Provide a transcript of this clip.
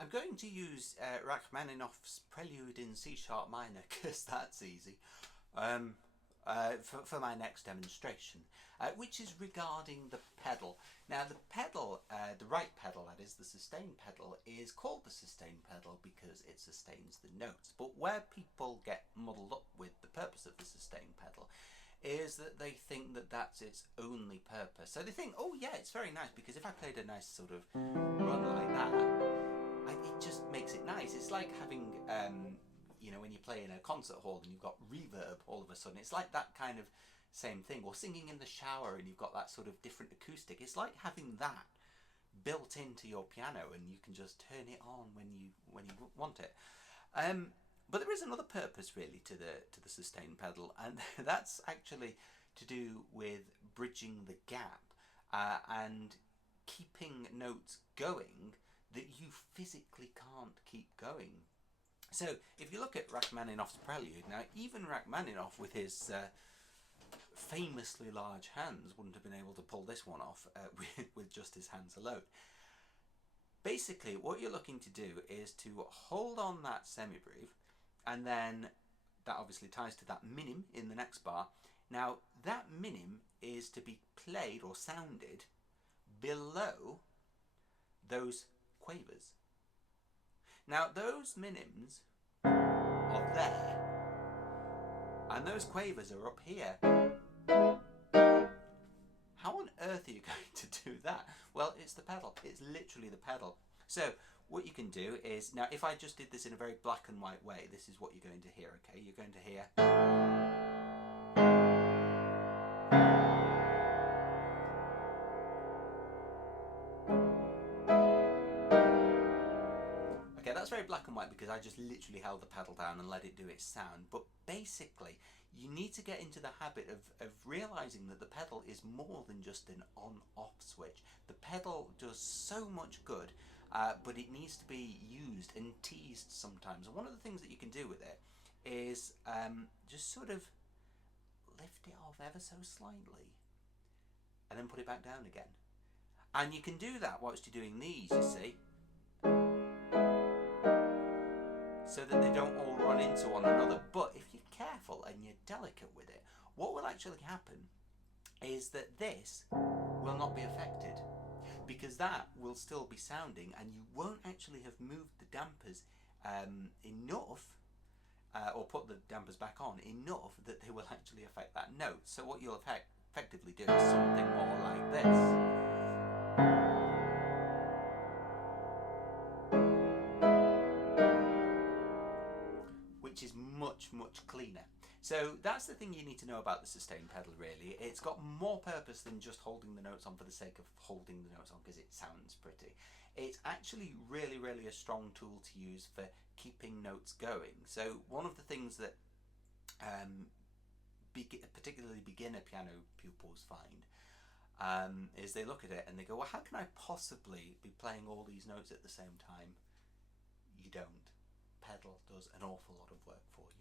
I'm going to use Rachmaninoff's Prelude in C sharp minor because that's easy for my next demonstration, which is regarding the pedal. Now the pedal, the right pedal that is, the sustain pedal, is called the sustain pedal because it sustains the notes. But where people get muddled up with the purpose of the sustain pedal is that they think that that's its only purpose. So they think, oh yeah, it's very nice because if I played a nice sort of run like that, it just makes it nice. It's like having, you know, when you play in a concert hall and you've got reverb all of a sudden. It's like that kind of same thing. Or singing in the shower and you've got that sort of different acoustic. It's like having that built into your piano and you can just turn it on when you want it. But there is another purpose really to the sustain pedal, and that's actually to do with bridging the gap and keeping notes going that you physically can't keep going. So if you look at Rachmaninoff's Prelude, now even Rachmaninoff with his famously large hands wouldn't have been able to pull this one off with just his hands alone. Basically what you're looking to do is to hold on that semibreve, and then that obviously ties to that minim in the next bar. Now that minim is to be played or sounded below those quavers. Now those minims are there and those quavers are up here. How on earth are you going to do that? Well, it's the pedal. It's literally the pedal. So what you can do is, now if I just did this in a very black and white way, this is what you're going to hear, okay? You're going to hear... Okay, that's very black and white because I just literally held the pedal down and let it do its sound. But basically, you need to get into the habit of realising that the pedal is more than just an on-off switch. The pedal does so much good, but it needs to be used and teased sometimes. And one of the things that you can do with it is just sort of lift it off ever so slightly and then put it back down again. And you can do that whilst you're doing these, you see, so that they don't all run into one another. But if you're careful and you're delicate with it, what will actually happen is that this will not be affected, because that will still be sounding and you won't actually have moved the dampers enough or put the dampers back on enough that they will actually affect that note. So what you'll effectively do is something more like this. Which is much cleaner. So that's the thing you need to know about the sustain pedal really. It's got more purpose than just holding the notes on for the sake of holding the notes on because it sounds pretty. It's actually really a strong tool to use for keeping notes going. So one of the things that particularly beginner piano pupils find is they look at it and they go, well, how can I possibly be playing all these notes at the same time? You don't. Pedal does an awful lot of work for you.